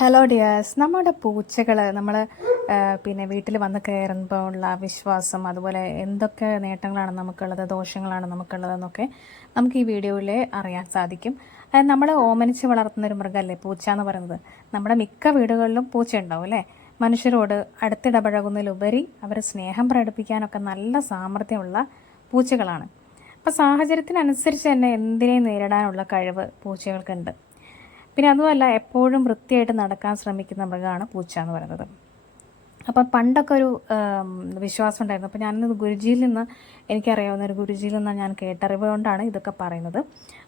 Hello dears നമ്മുടെ പൂച്ചകൾ നമ്മൾ പിന്നെ വീട്ടിൽ വന്ന് കയറുമ്പോൾ ഉള്ള വിശ്വാസം അതുപോലെ എന്തൊക്കെ നേട്ടങ്ങളാണ് നമുക്കുള്ളത് ദോഷങ്ങളാണ് നമുക്കുള്ളതെന്നൊക്കെ നമുക്ക് ഈ വീഡിയോയിൽ അറിയാൻ സാധിക്കും. നമ്മൾ ഓമനിച്ച് വളർത്തുന്ന ഒരു മൃഗമല്ലേ പൂച്ച എന്ന് പറയുന്നത്. നമ്മുടെ മിക്ക വീടുകളിലും പൂച്ച ഉണ്ടാവും അല്ലേ? മനുഷ്യരോട് അടുത്തിടപഴകുന്നതിലുപരി അവർ സ്നേഹം പ്രകടിപ്പിക്കാനൊക്കെ നല്ല സാമർഥ്യമുള്ള പൂച്ചകളാണ്. അപ്പോൾ സാഹചര്യത്തിനനുസരിച്ച് തന്നെ എന്തിനേയും നേരിടാനുള്ള കഴിവ് പൂച്ചകൾക്കുണ്ട്. പിന്നെ അതുമല്ല എപ്പോഴും വൃത്തിയായിട്ട് നടക്കാൻ ശ്രമിക്കുന്ന മൃഗമാണ് പൂച്ച എന്ന് പറയുന്നത്. അപ്പം പണ്ടൊക്കെ ഒരു വിശ്വാസം ഉണ്ടായിരുന്നു. അപ്പോൾ ഞാനിത് ഗുരുജിയിൽ നിന്ന് എനിക്കറിയാവുന്ന ഒരു ഗുരുജിയിൽ നിന്ന് ഞാൻ കേട്ടറിവ് കൊണ്ടാണ് ഇതൊക്കെ പറയുന്നത്.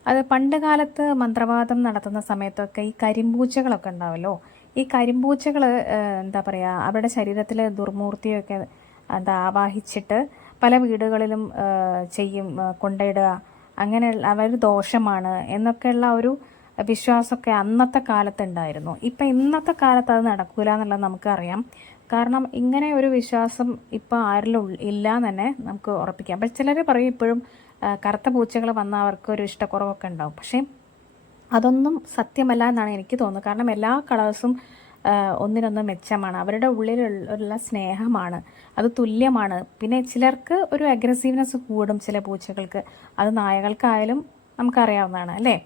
അത് പണ്ട് കാലത്ത് മന്ത്രവാദം നടത്തുന്ന സമയത്തൊക്കെ ഈ കരിമ്പൂച്ചകളൊക്കെ ഉണ്ടാവല്ലോ. ഈ കരിമ്പൂച്ചകൾ എന്താ പറയുക അവരുടെ ശരീരത്തിലെ ദുർമൂർത്തിയൊക്കെ എന്താ ആവാഹിച്ചിട്ട് പല വീടുകളിലും ചെയ്യും കൊണ്ടിടുക അങ്ങനെ അവർ ദോഷമാണ് എന്നൊക്കെയുള്ള ഒരു വിശ്വാസമൊക്കെ അന്നത്തെ കാലത്തുണ്ടായിരുന്നു ഇപ്പം ഇന്നത്തെ കാലത്ത് അത് നടക്കില്ല എന്നുള്ളത് നമുക്കറിയാം. കാരണം ഇങ്ങനെ ഒരു വിശ്വാസം ഇപ്പം ആരിലും ഇല്ല തന്നെ നമുക്ക് ഉറപ്പിക്കാം. പക്ഷെ ചിലർ പറയും ഇപ്പോഴും കറുത്ത പൂച്ചകൾ വന്ന അവർക്ക് ഒരു ഇഷ്ടക്കുറവൊക്കെ ഉണ്ടാവും. പക്ഷേ അതൊന്നും സത്യമല്ല എന്നാണ് എനിക്ക് തോന്നുന്നത്. കാരണം എല്ലാ കളേഴ്സും ഒന്നിനൊന്ന് മെച്ചമാണ്. അവരുടെ ഉള്ളിലുള്ള സ്നേഹമാണ്. അത് തുല്യമാണ്. പിന്നെ ചിലർക്ക് ഒരു അഗ്രസീവ്നെസ് കൂടും ചില പൂച്ചകൾക്ക്. അത് നായകൾക്കായാലും നമുക്കറിയാവുന്നതാണ് അല്ലേ?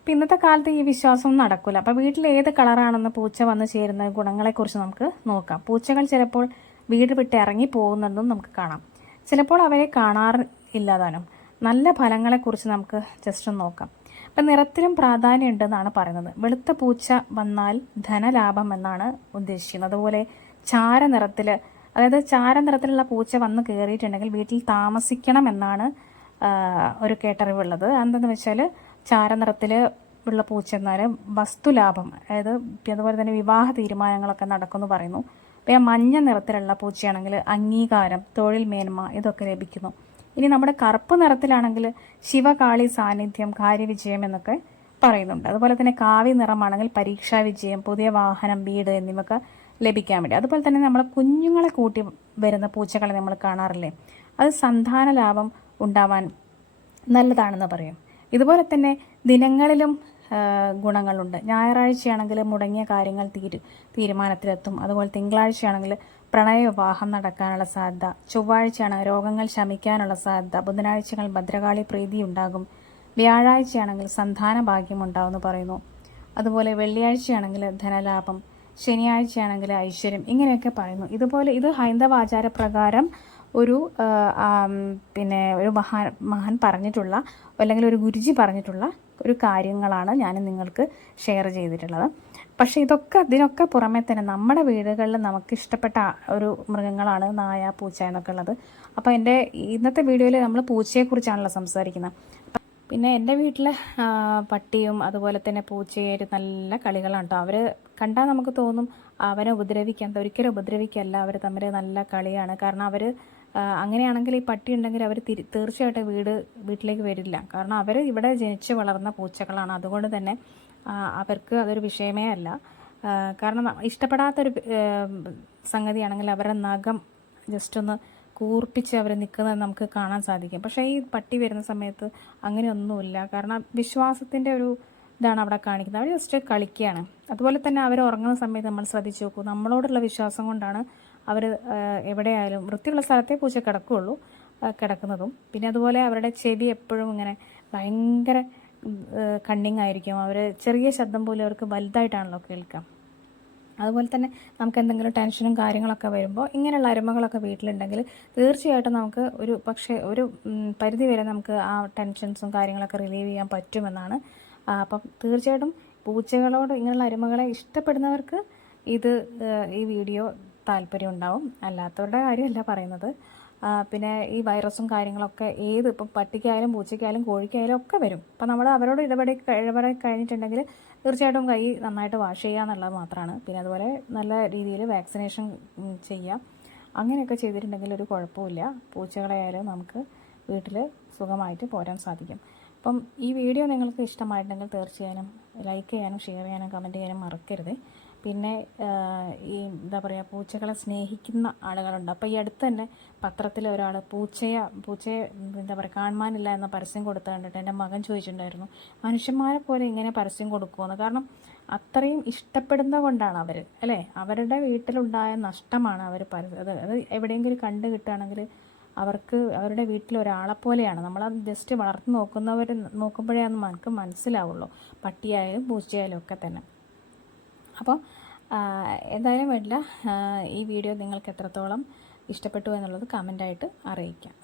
അപ്പം ഇന്നത്തെ കാലത്ത് ഈ വിശ്വാസം നടക്കില്ല അപ്പോൾ വീട്ടിൽ ഏത് കളറാണെന്ന് പൂച്ച വന്ന് ചേരുന്ന ഗുണങ്ങളെക്കുറിച്ച് നമുക്ക് നോക്കാം. പൂച്ചകൾ ചിലപ്പോൾ വീട് വിട്ട് ഇറങ്ങി പോകുന്നതും നമുക്ക് കാണാം. ചിലപ്പോൾ അവരെ കാണാറില്ലാതാനും നല്ല ഫലങ്ങളെക്കുറിച്ച് നമുക്ക് ജസ്റ്റ് നോക്കാം. അപ്പം നിറത്തിലും പ്രാധാന്യം ഉണ്ടെന്നാണ് പറയുന്നത്. വെളുത്ത പൂച്ച വന്നാൽ ധനലാഭം എന്നാണ് ഉദ്ദേശിക്കുന്നത്. അതുപോലെ ചാര നിറത്തിൽ അതായത് ചാര നിറത്തിലുള്ള പൂച്ച വന്ന് കയറിയിട്ടുണ്ടെങ്കിൽ വീട്ടിൽ താമസിക്കണം എന്നാണ് ഒരു കേട്ടറിവുള്ളത്. എന്തെന്ന് വെച്ചാൽ ചാരനിറത്തിൽ ഉള്ള പൂച്ച എന്നാൽ വസ്തുലാഭം. അതായത് അതുപോലെ തന്നെ വിവാഹ തീരുമാനങ്ങളൊക്കെ നടക്കുമെന്ന് പറയുന്നു. പിന്നെ മഞ്ഞ നിറത്തിലുള്ള പൂച്ചയാണെങ്കിൽ അംഗീകാരം തൊഴിൽ മേന്മ ഇതൊക്കെ ലഭിക്കുന്നു. ഇനി നമ്മുടെ കറുപ്പ് നിറത്തിലാണെങ്കിൽ ശിവകാളി സാന്നിധ്യം കാര്യവിജയം എന്നൊക്കെ പറയുന്നുണ്ട്. അതുപോലെ തന്നെ കാവി നിറമാണെങ്കിൽ പരീക്ഷാ വിജയം പുതിയ വാഹനം വീട് എന്നിവയൊക്കെ ലഭിക്കാൻ വേണ്ടി. അതുപോലെ തന്നെ നമ്മൾ കുഞ്ഞുങ്ങളെ കൂട്ടി വരുന്ന പൂച്ചകളെ നമ്മൾ കാണാറില്ലേ? അത് സന്താന ലാഭം ഉണ്ടാവാൻ നല്ലതാണെന്ന് പറയും. ഇതുപോലെ തന്നെ ദിനങ്ങളിലും ഗുണങ്ങളുണ്ട്. ഞായറാഴ്ചയാണെങ്കിൽ മുടങ്ങിയ കാര്യങ്ങൾ തീരു തീരുമാനത്തിലെത്തും. അതുപോലെ തിങ്കളാഴ്ചയാണെങ്കിൽ പ്രണയ വിവാഹം നടക്കാനുള്ള സാധ്യത ചൊവ്വാഴ്ചയാണ് രോഗങ്ങൾ ശമിക്കാനുള്ള സാധ്യത ബുധനാഴ്ചകൾ ഭദ്രകാളി പ്രീതി ഉണ്ടാകും വ്യാഴാഴ്ചയാണെങ്കിൽ സന്താന ഭാഗ്യം എന്ന് പറയുന്നു. അതുപോലെ വെള്ളിയാഴ്ചയാണെങ്കിൽ ധനലാഭം ശനിയാഴ്ചയാണെങ്കിൽ ഐശ്വര്യം ഇങ്ങനെയൊക്കെ പറയുന്നു. ഇതുപോലെ ഇത് ഹൈന്ദവാചാര ആചാരപ്രകാരം ഒരു പിന്നെ ഒരു മഹാൻ മഹാൻ പറഞ്ഞിട്ടുള്ള അല്ലെങ്കിൽ ഒരു ഗുരുജി പറഞ്ഞിട്ടുള്ള ഒരു കാര്യങ്ങളാണ് ഞാൻ നിങ്ങൾക്ക് ഷെയർ ചെയ്തിട്ടുള്ളത്. പക്ഷേ ഇതൊക്കെ അതിനൊക്കെ പുറമെ തന്നെ നമ്മുടെ വീടുകളിൽ നമുക്ക് ഇഷ്ടപ്പെട്ട ഒരു മൃഗങ്ങളാണ് നായ പൂച്ച എന്നൊക്കെ ഉള്ളത്. അപ്പോൾ എന്റെ ഇന്നത്തെ വീഡിയോയിൽ നമ്മൾ പൂച്ചയെക്കുറിച്ചാണല്ലോ സംസാരിക്കുന്നത്. പിന്നെ എന്റെ വീട്ടിൽ പട്ടിയും അതുപോലെ തന്നെ പൂച്ചയൊരു നല്ല കളികളാണ് കേട്ടോ. അവർ കണ്ടാൽ നമുക്ക് തോന്നും അവനെ ഉപദ്രവിക്കാൻ ഒരിക്കലും ഉപദ്രവിക്കല്ല. അവർ തമ്മിൽ നല്ല കളിയാണ്. കാരണം അവർ അങ്ങനെയാണെങ്കിൽ ഈ പട്ടി ഉണ്ടെങ്കിൽ അവർ തിരി തീർച്ചയായിട്ടും വീട് വീട്ടിലേക്ക് വരില്ല. കാരണം അവർ ഇവിടെ ജനിച്ച് വളർന്ന പൂച്ചകളാണ്. അതുകൊണ്ട് തന്നെ അവർക്ക് അതൊരു വിഷയമേ അല്ല. കാരണം ഇഷ്ടപ്പെടാത്തൊരു സംഗതിയാണെങ്കിൽ അവരുടെ നഖം ജസ്റ്റ് ഒന്ന് കൂർപ്പിച്ച് അവർ നിൽക്കുന്നത് നമുക്ക് കാണാൻ സാധിക്കും. പക്ഷേ ഈ പട്ടി വരുന്ന സമയത്ത് അങ്ങനെയൊന്നുമില്ല. കാരണം വിശ്വാസത്തിന്റെ ഒരു ഇതാണ് അവിടെ കാണിക്കുന്നത്. അവർ ജസ്റ്റ് കളിക്കുകയാണ്. അതുപോലെ തന്നെ അവർ ഉറങ്ങുന്ന സമയത്ത് നമ്മൾ ശ്രദ്ധിച്ച് നോക്കൂ. നമ്മളോടുള്ള വിശ്വാസം കൊണ്ടാണ് അവർ എവിടെയായാലും വൃത്തിയുള്ള സ്ഥലത്തെ പൂച്ച കിടക്കുകയുള്ളൂ കിടക്കുന്നതും. പിന്നെ അതുപോലെ അവരുടെ ചെവി എപ്പോഴും ഇങ്ങനെ ഭയങ്കര കണ്ണിങ് ആയിരിക്കും അവർ ചെറിയ ശബ്ദം പോലും അവർക്ക് വലുതായിട്ടാണല്ലോ കേൾക്കാം. അതുപോലെ തന്നെ നമുക്ക് എന്തെങ്കിലും ടെൻഷനും കാര്യങ്ങളൊക്കെ വരുമ്പോൾ ഇങ്ങനെയുള്ള അരുമകളൊക്കെ വീട്ടിലുണ്ടെങ്കിൽ തീർച്ചയായിട്ടും നമുക്ക് ഒരു പക്ഷേ ഒരു പരിധി വരെ നമുക്ക് ആ ടെൻഷൻസും കാര്യങ്ങളൊക്കെ റിലീവ് ചെയ്യാൻ പറ്റുമെന്നാണ്. അപ്പം തീർച്ചയായിട്ടും പൂച്ചകളോട് ഇങ്ങനെയുള്ള അരുമകളെ ഇഷ്ടപ്പെടുന്നവർക്ക് ഇത് ഈ വീഡിയോ താല്പര്യം ഉണ്ടാവും അല്ലാത്തവരുടെ കാര്യമല്ല പറയുന്നത്. പിന്നെ ഈ വൈറസും കാര്യങ്ങളൊക്കെ ഏത് ഇപ്പം പട്ടിക്കായാലും പൂച്ചയ്ക്കായാലും കോഴിക്കായാലും ഒക്കെ വരും. അപ്പം നമ്മൾ അവരോട് ഇടപെടി ഇടപെടി കഴിഞ്ഞിട്ടുണ്ടെങ്കിൽ തീർച്ചയായിട്ടും കൈ നന്നായിട്ട് വാഷ് ചെയ്യുക എന്നുള്ളത് മാത്രമാണ്. പിന്നെ അതുപോലെ നല്ല രീതിയിൽ വാക്സിനേഷൻ ചെയ്യാം അങ്ങനെയൊക്കെ ചെയ്തിട്ടുണ്ടെങ്കിൽ ഒരു കുഴപ്പമില്ല പൂച്ചകളെയായാലും നമുക്ക് വീട്ടിൽ സുഖമായിട്ട് പോരാൻ സാധിക്കും. അപ്പം ഈ വീഡിയോ നിങ്ങൾക്ക് ഇഷ്ടമായിട്ടുണ്ടെങ്കിൽ തീർച്ചയായും ലൈക്ക് ചെയ്യാനും ഷെയർ ചെയ്യാനും കമന്റ് ചെയ്യാനും മറക്കരുത്. പിന്നെ ഈ എന്താ പറയുക പൂച്ചകളെ സ്നേഹിക്കുന്ന ആളുകളുണ്ട്. അപ്പോൾ ഈ അടുത്ത് തന്നെ പത്രത്തിൽ ഒരാൾ പൂച്ചയെ പൂച്ചയെ എന്താ പറയുക കാണുവാനില്ല എന്ന പരസ്യം കൊടുത്ത് കണ്ടിട്ട് എന്റെ മകൻ ചോദിച്ചിട്ടുണ്ടായിരുന്നു മനുഷ്യന്മാരെ പോലെ ഇങ്ങനെ പരസ്യം കൊടുക്കുമെന്ന് കാരണം അത്രയും ഇഷ്ടപ്പെടുന്ന കൊണ്ടാണ് അവർ അല്ലേ? അവരുടെ വീട്ടിലുണ്ടായ നഷ്ടമാണ് അവർ പരസ്യം അത് എവിടെയെങ്കിലും കണ്ടു കിട്ടുകയാണെങ്കിൽ അവർക്ക് അവരുടെ വീട്ടിൽ ഒരാളെ പോലെയാണ്. അത് ജസ്റ്റ് വളർത്തു നോക്കുന്നവർ നോക്കുമ്പോഴേ അത് നമുക്ക് മനസ്സിലാവുള്ളൂ. പട്ടിയായാലും പൂച്ചയായാലും ഒക്കെ തന്നെ. അപ്പോൾ എന്തായാലും വേണ്ടില്ല ഈ വീഡിയോ നിങ്ങൾക്ക് എത്രത്തോളം ഇഷ്ടപ്പെട്ടു എന്നുള്ളത് കമന്റായിട്ട് അറിയിക്കാം.